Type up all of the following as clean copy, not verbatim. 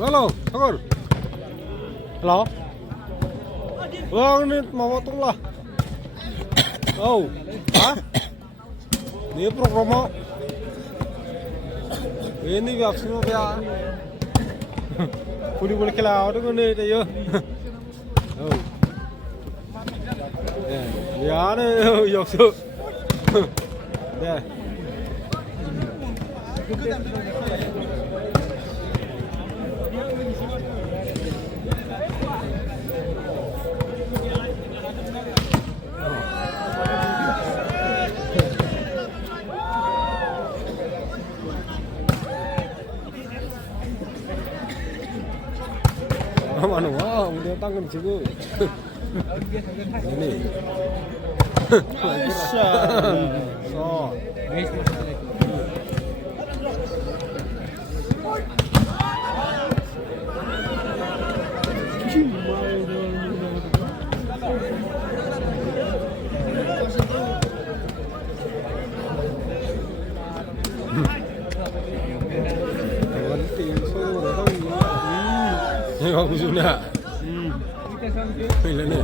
Halo, Sakur. Halo. Vâng, nên mà tung là. Oh, hả? Ini program. Ini vaksin apa ya? Boleh kelak orang ni tu ya. Oh. Ya ni yok tu. Ya. Mana wah, dia tangan cigu. Ini. So. Bagus juga. Pilih ni.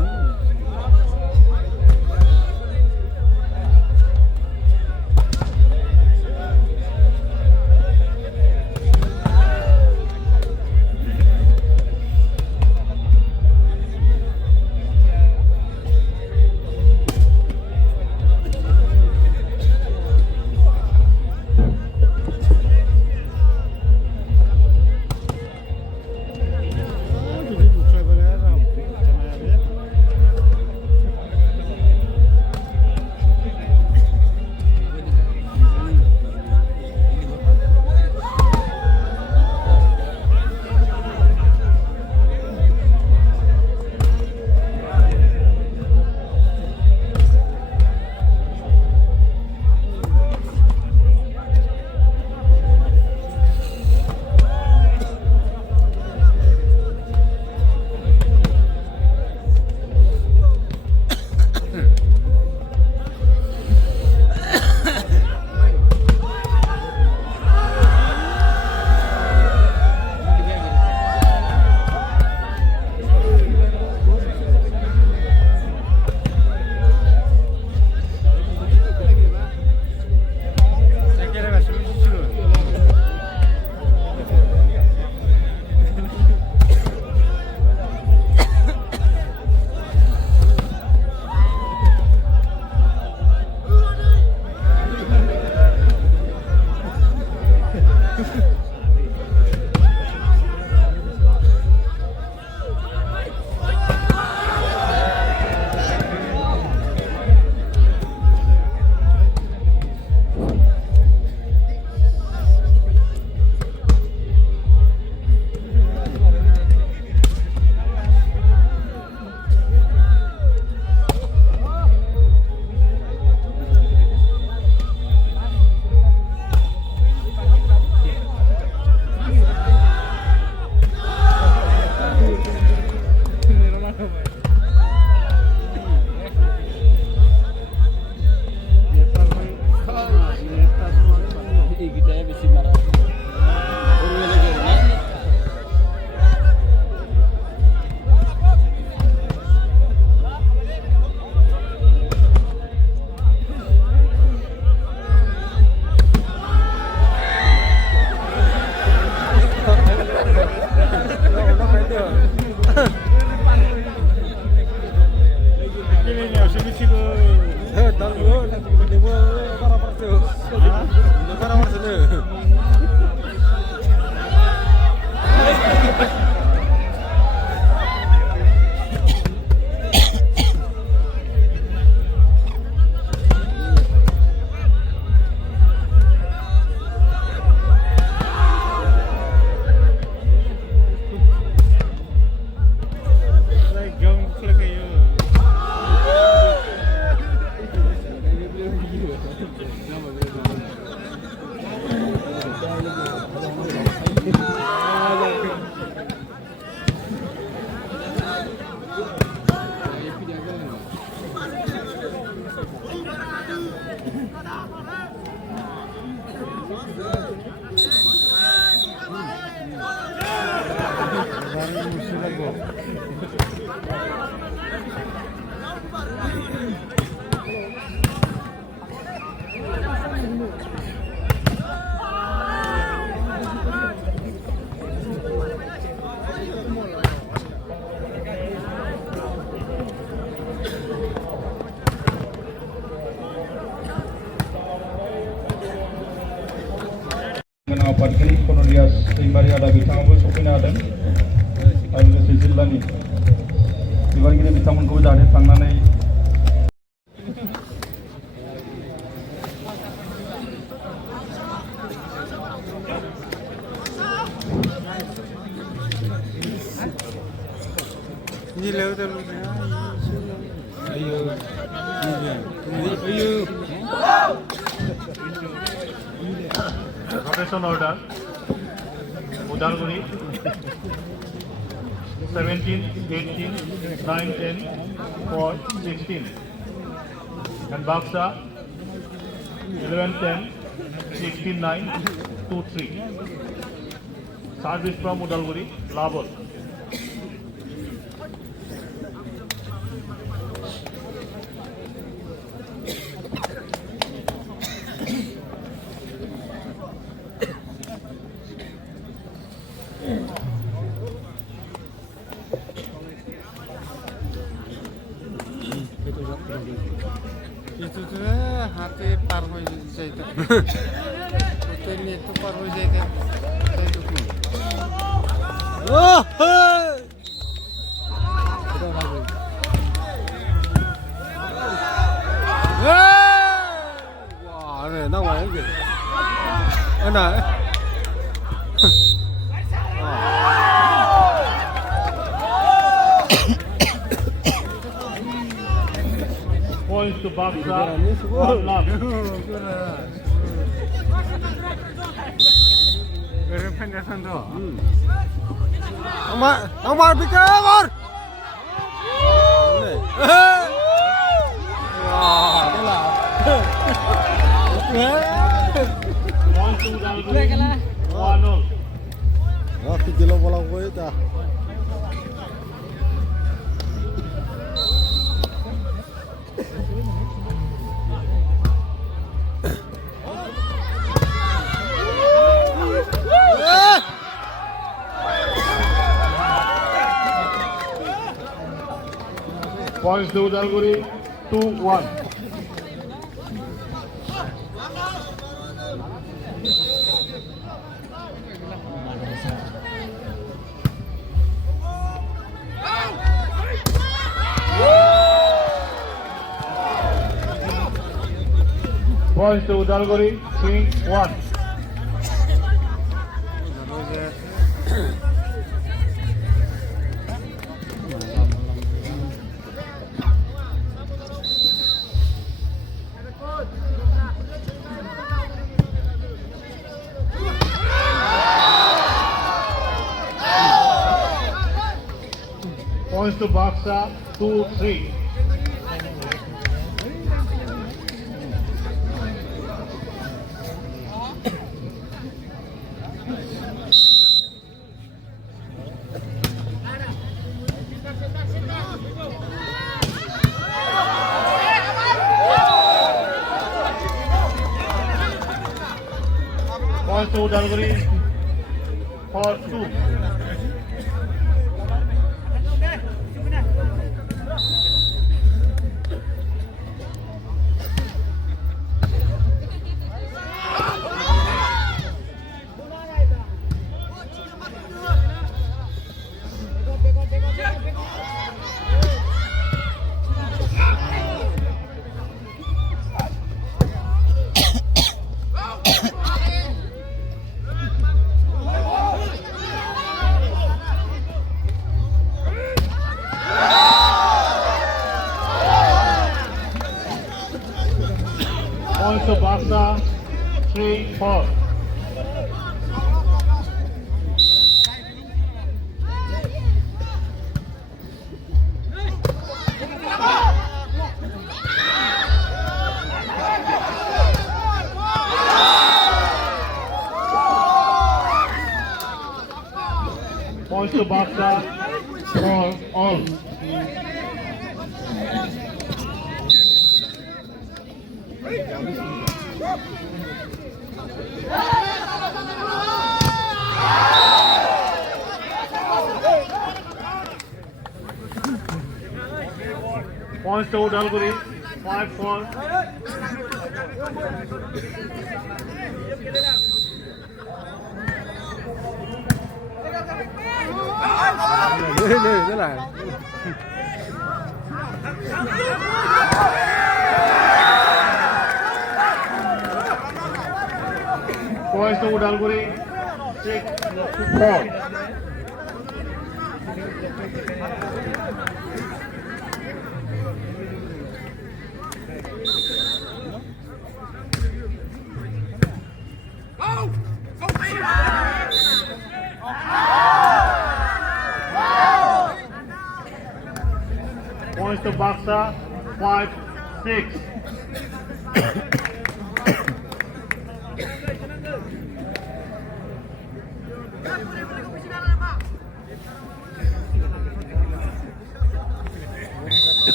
कनलियास Daimari आदा बिथाङाबो सफैनो हादों आरो लोगोसे जिल्लानि बिबानगिरि बिथांमोनखौबो जाहाथे थांनानै rotation order Udalguri 17, 18, 9, 10, 4, 16 and Baksa 11, 10, 16, 9, 2, 3. Service from Udalguri, Labol. itu tuh hati paroi jaita hotel itu paroi jaita itu pun oh wah ini namanya gitu enak points to Baksa, 1 love. Omar, be careful! Points to Udalguri, 1-0. Aku jelas bola gue dah. Points to Udalguri, 2-1. Points to Udalguri, 3-1. Points to Baksa, 2-3. Points to Udalguri, 4-2. Points to Baksa, 3-4. Points to Baksa, 4-all. Points to Udalguri, 5-4. thế là Points to Udalguri, 6-4. Points to Baksa, 5-6.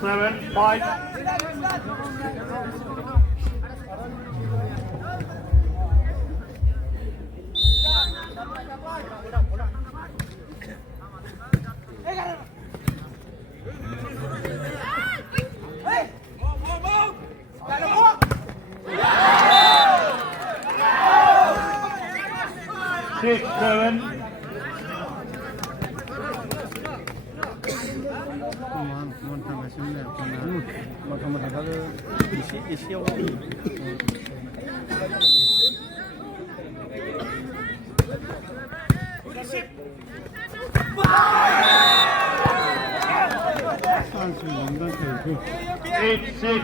Seven, 5. Six, 7. Eight, 6.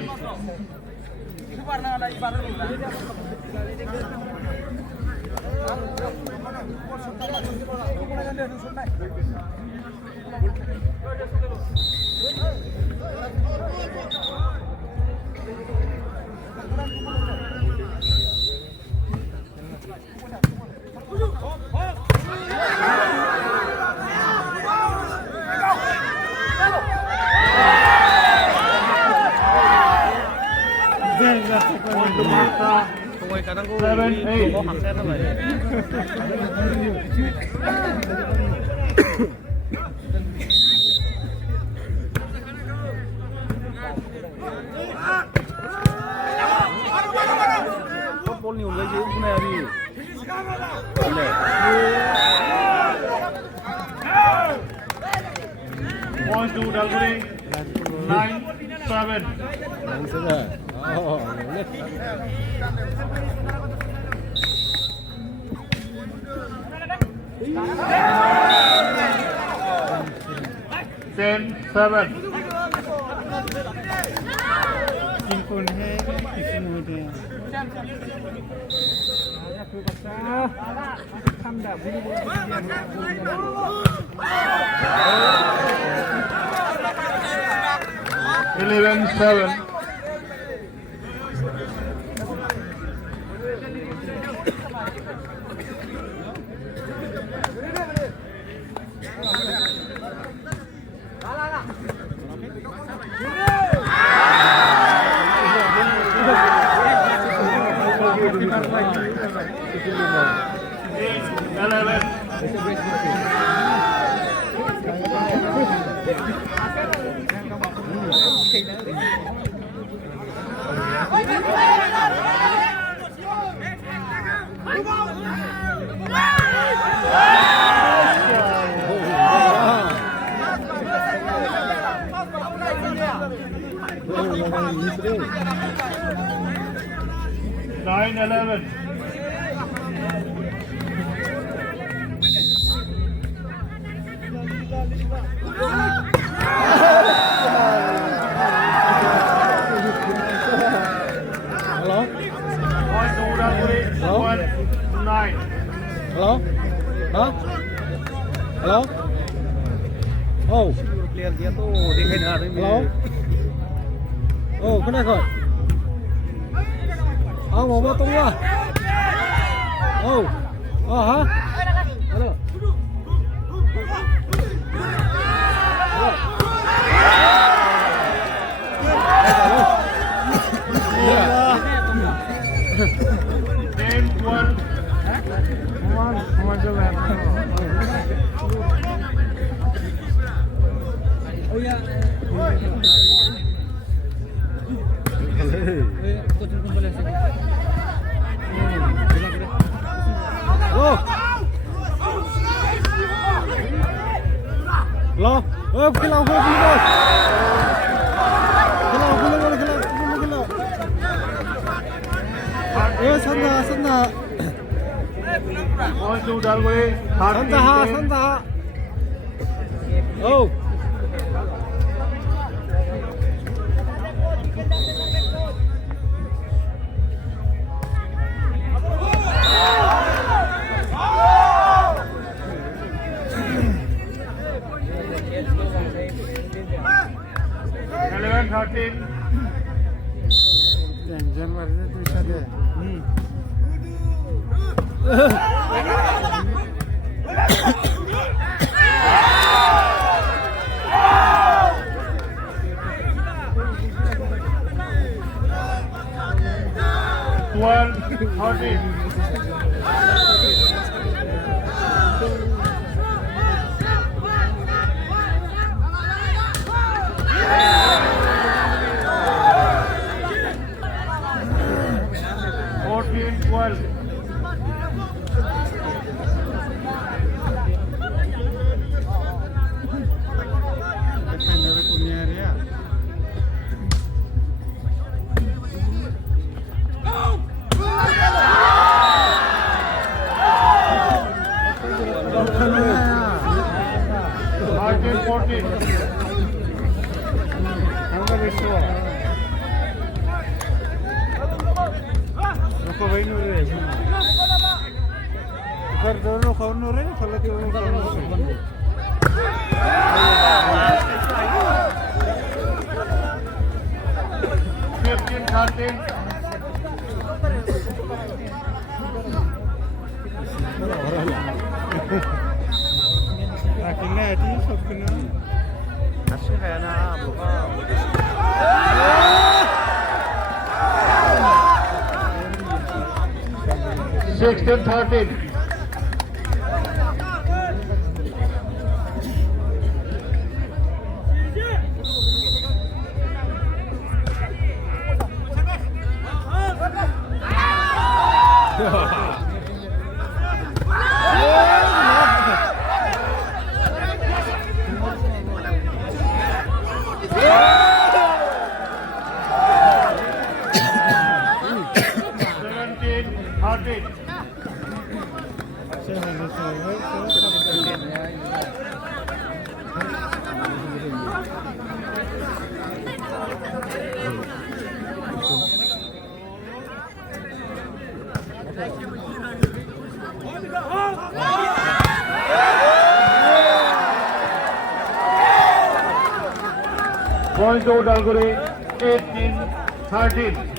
không ai cả đang có 7-8 có hẳn xe nó vậy. Football nhiều lấy chứ cái này đi. Points to Udalguri, 9-7. Đánh sẽ rồi. Lên. 10-7. Eleven, 7. Nine, 11. Hello? Points to Udalguri, 1-9. Hello? Hả? Hello? Oh, Player dia tuh dia kena ada hello? Oh, kenapa kau? Ah, mau potong lah. Oh, hả? Halo. Game 12. Oh, khilaw, khilaw, khilaw. Khilaw, khilaw, khilaw, khilaw, khilaw. Oh, 산다, 산다. Point to Udalguri. 산다, 하, 산다. Oh. Tension মারছে তুই সাথে Sixteen, 13. Point to Udalguri, 18-13.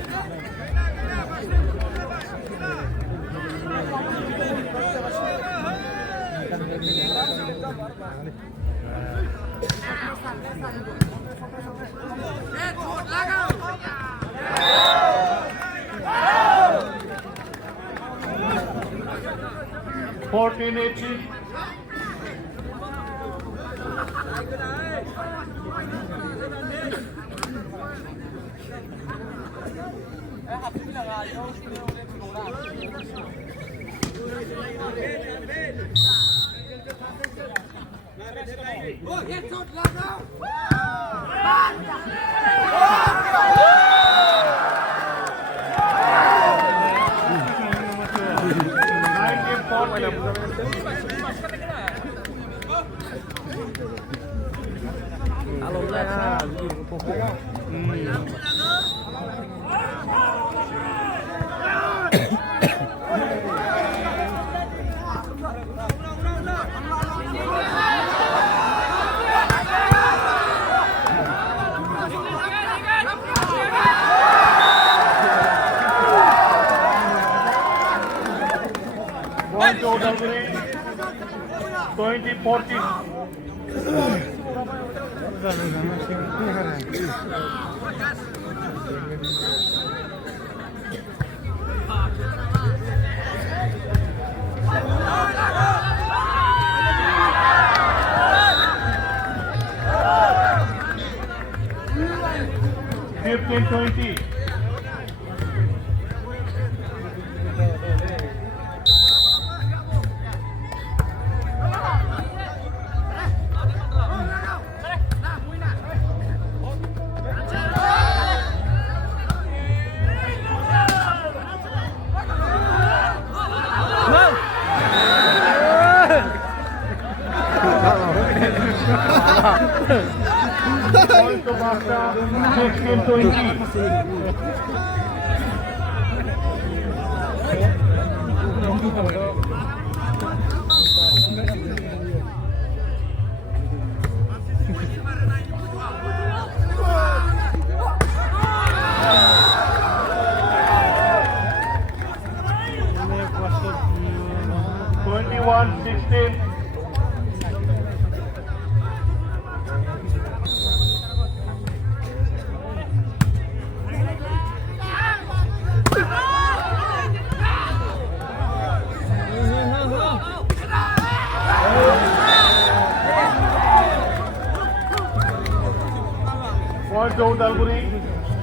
Fourteen, 18. Point to Udalguri, 20-14. Fifteen, 20. Point to Baksa, 16-20. Point to Udalguri,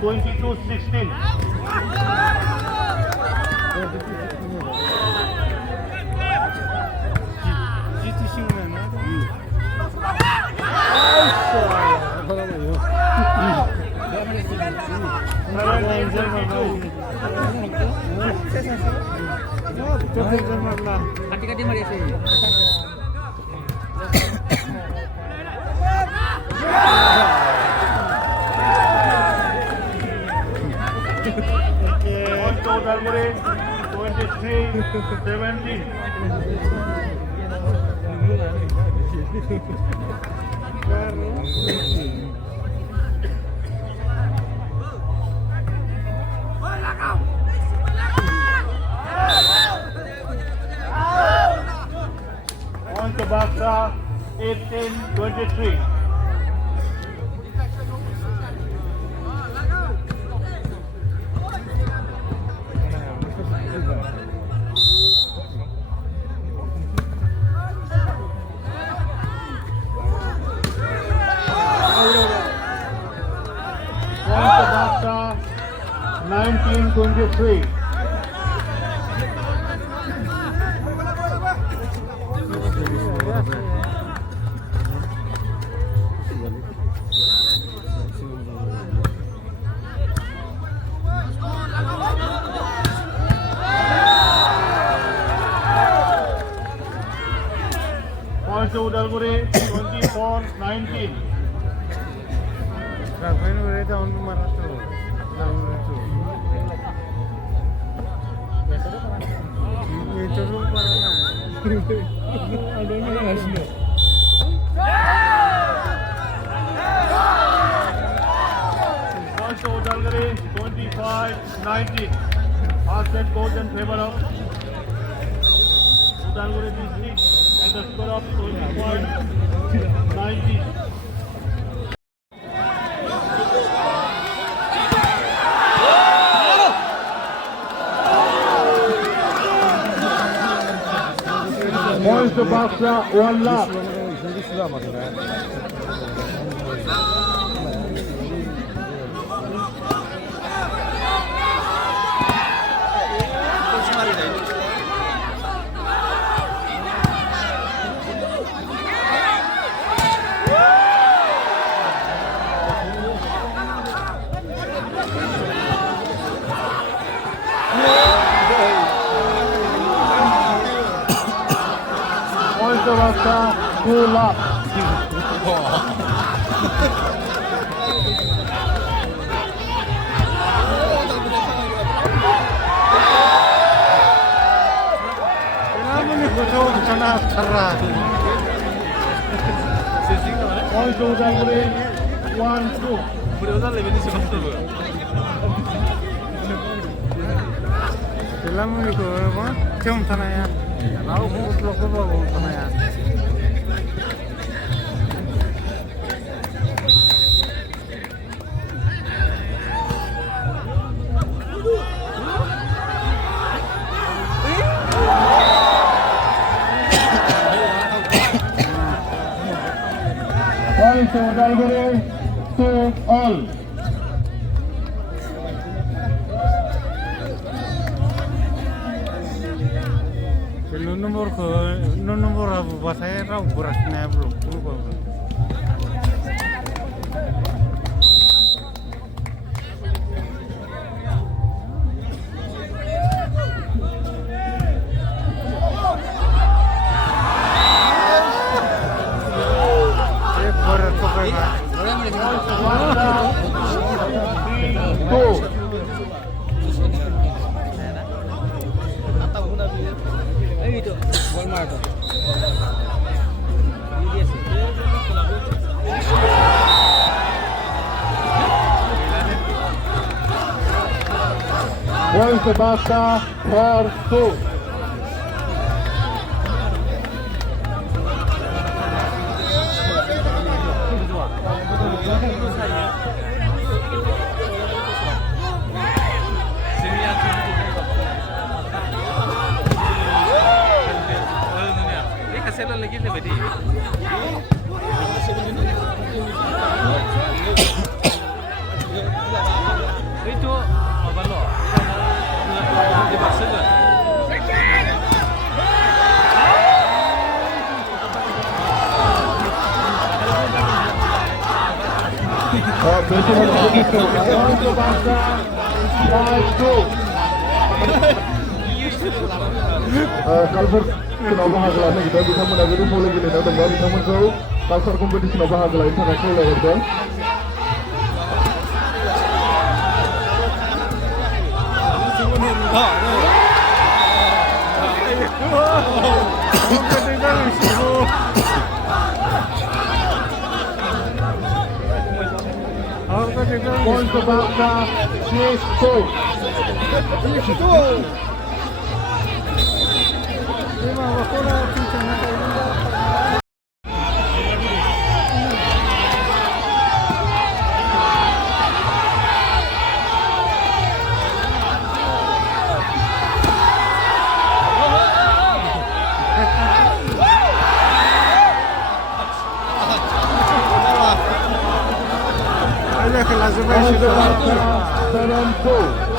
22-16. Kati-kati mari sih. Point to Udalguri, 23-17. Point to Baksa, 18-23. Point to Baksa, 19-23. Point to Udalguri, 24-19. Rafael berita untuk marah tu. Itu lupa lah. Ada ni hasil. Point to Udalguri, 25-19. Offset goes in favor of Udalguri district at the score of 21-19. Points to Baksa, 1 lakh. Points to Baksa, 2 lakh. Kenapa ni kau kena terah? Points to Udalguri, 1-2. Kenapa ni kau apa? Cuma sana ya. Lalu kau bawa sana ya. Points to Udalguri, 2-all. Nomor apa bahasa Arab berasnya belum. Points to Barca for 2. Itu apa lo? Di pasir. Kalsar kena bahagia lagi kita bisa menagih mulai gini dan baru kita mencoba kalsar kompetisi bahagia lagi sana kalau leher Points to Barca, 6-2. Points to Barca, 7-2.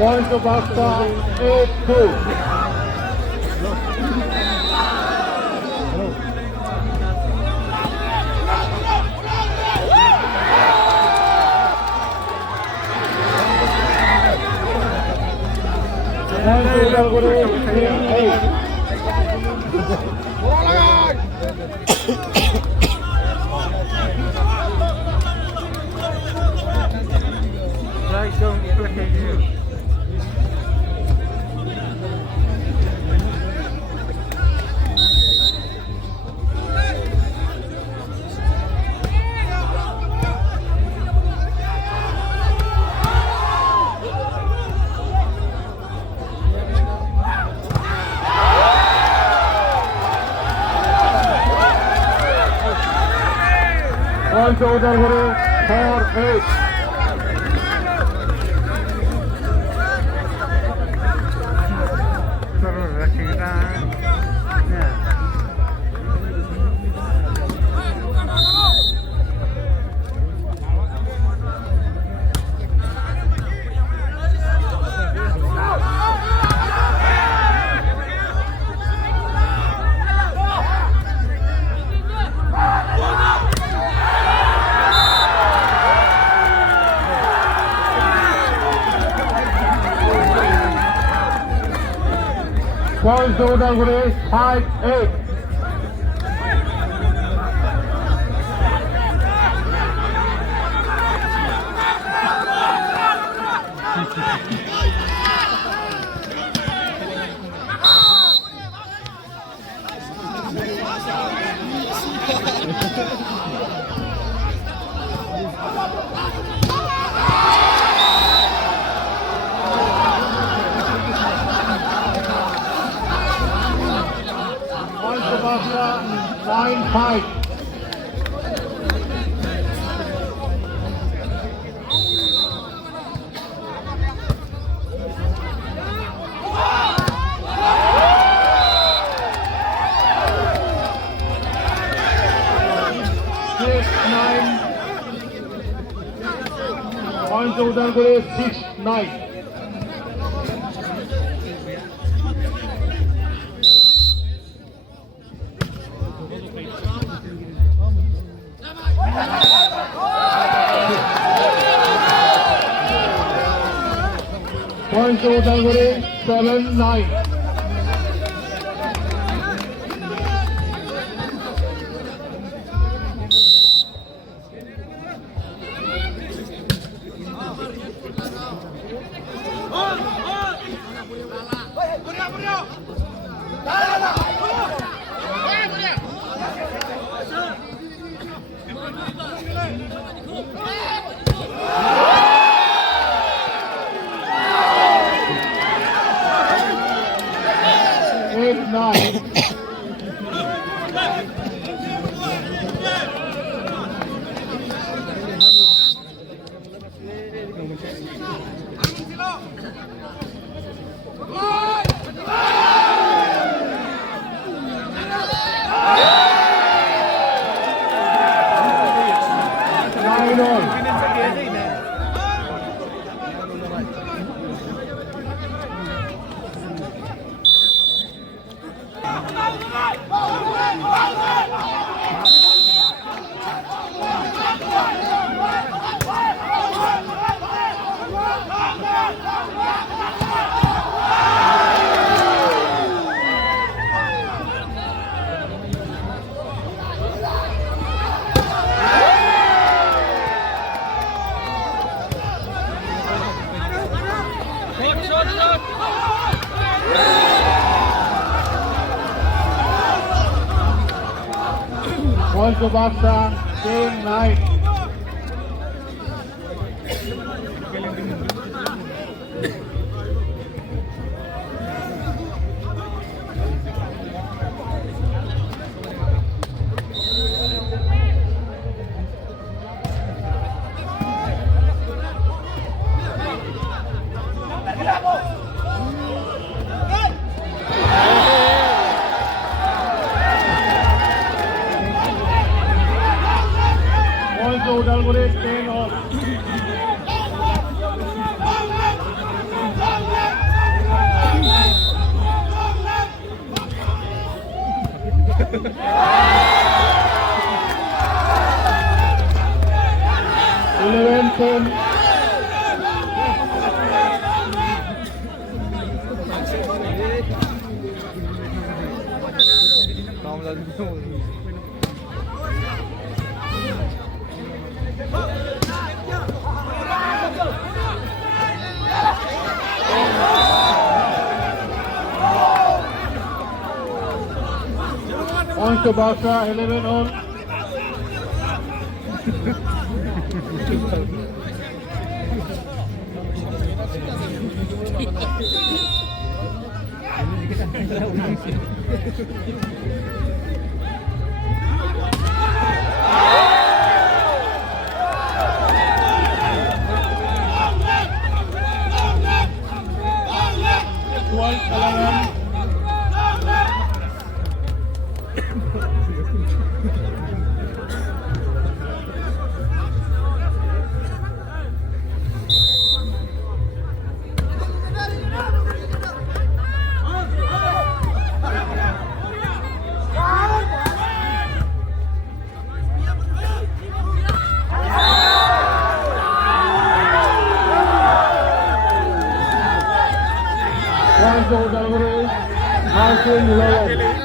Points to Barca, 8-2. Points over here, 4-8. Points over here, 5-8. Points to Barca, 9-5. 6-9. Points উদ্ধার করে 6-9. Points উদ্ধার করে 7-9. Points to Baksa, 10-9. Points to Udalguri, 10-all. Points to Baksa, 11-all. Points to Udalguri, 19-11.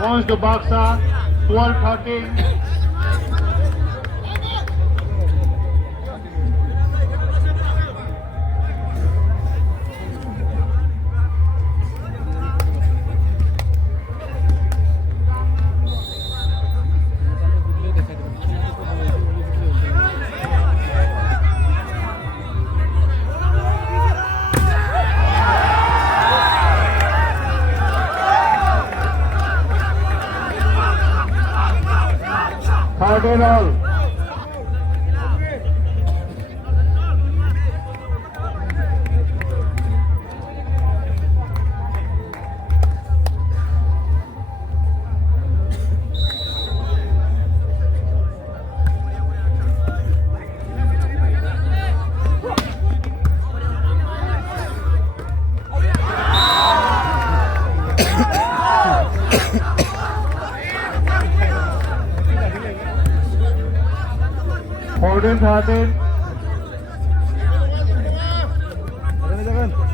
Points to Baksa, 12-13. 14 all. Jangan.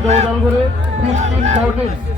Udalguri 15-14.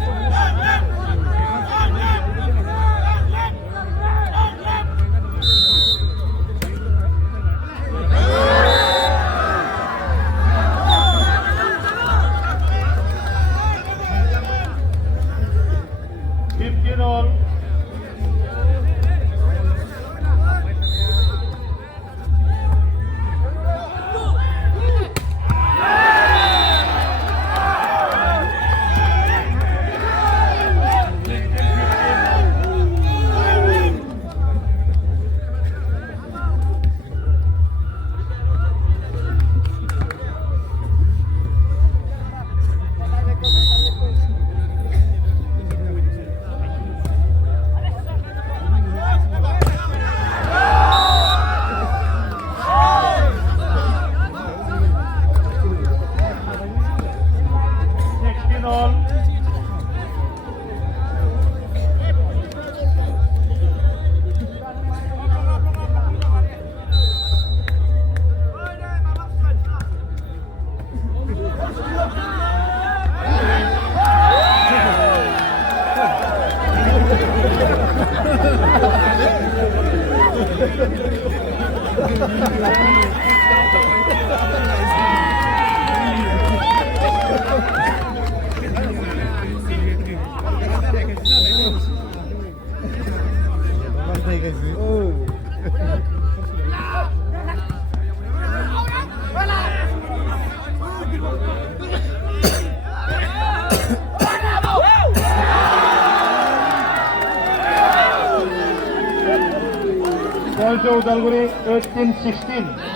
Udalguri 18-16.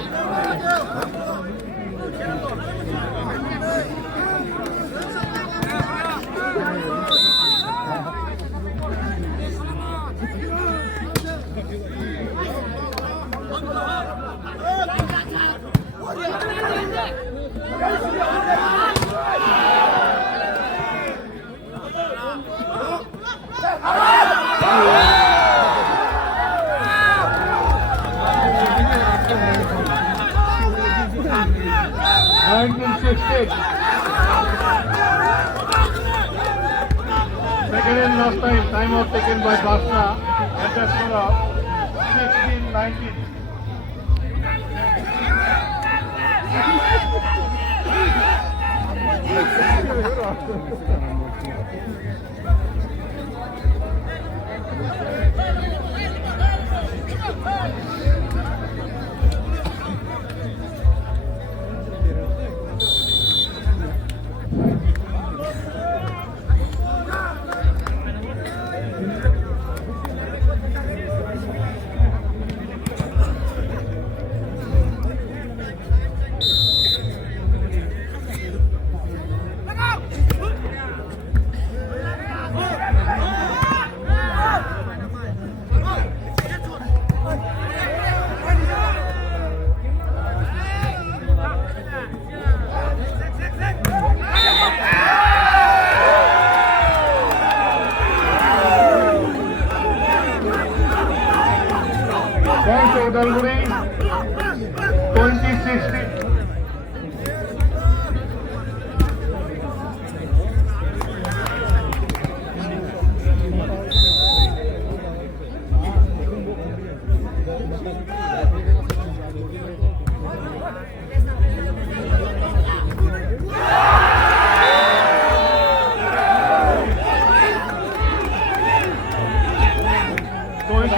Second and last time out taken by Basra at the score of 16-19.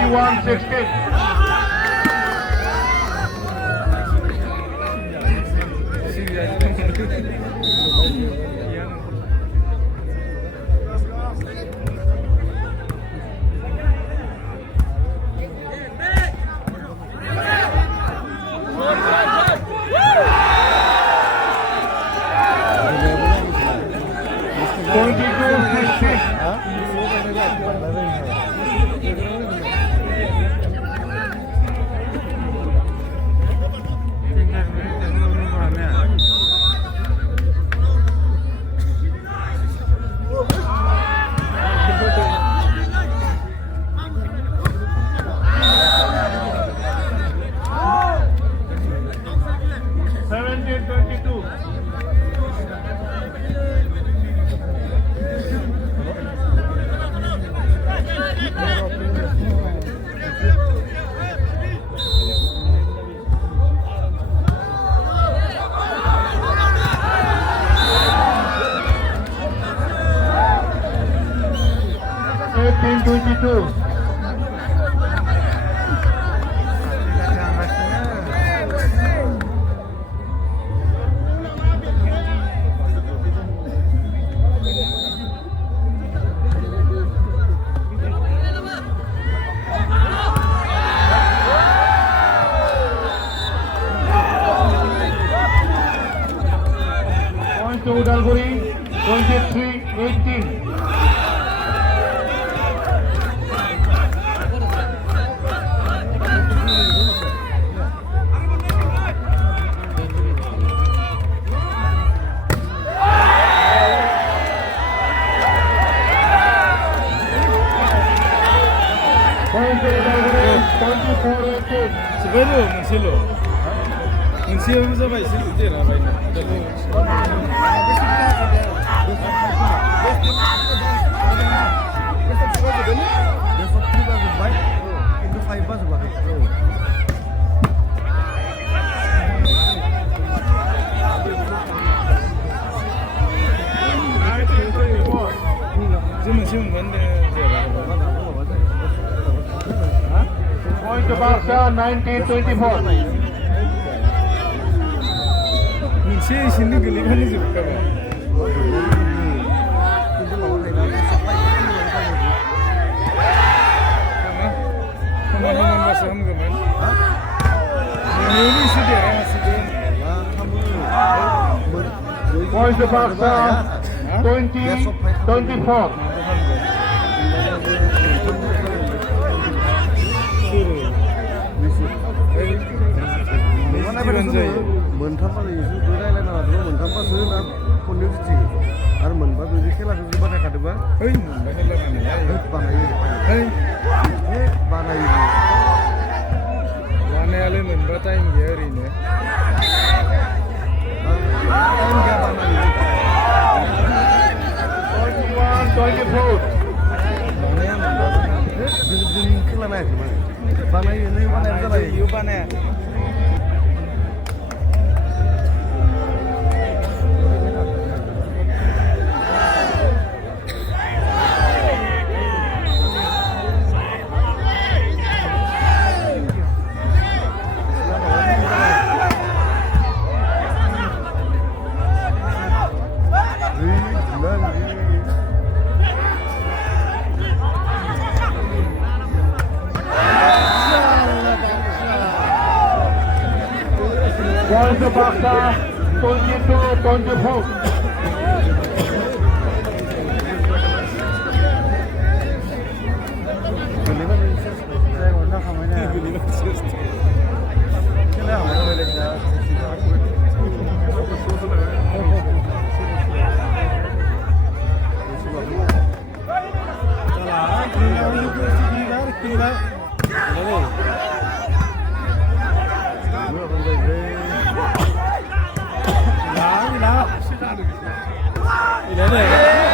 21-16. Points to Udalguri, 23-18. Points to Udalguri, 24-18. Sebelum Silo. Silo bisa baik Silo dia lah baik. Point to Barca, 19-24. Sini geli kan juga. Kemarin masam keman. Ini sudah sudah. Point to Barca, 20-24. मोनथामबा इसे रायलायनाङा दङ मोनथामबासो ना खननै जुदि आरो मोनबा बिदि खेलाखौ जुदि बानायखादोंबा ओइ मोनबा खेला बानायो बानायो बानायालाय मोनबा टाइम गैया ओरैनो टाइम गैया बानायो 21-24. बानाया मोनबा जों खेला नायाखै माने बानायो नै बानायानो जाबाय इयो बानाया Points to Barca, 22-24. Ini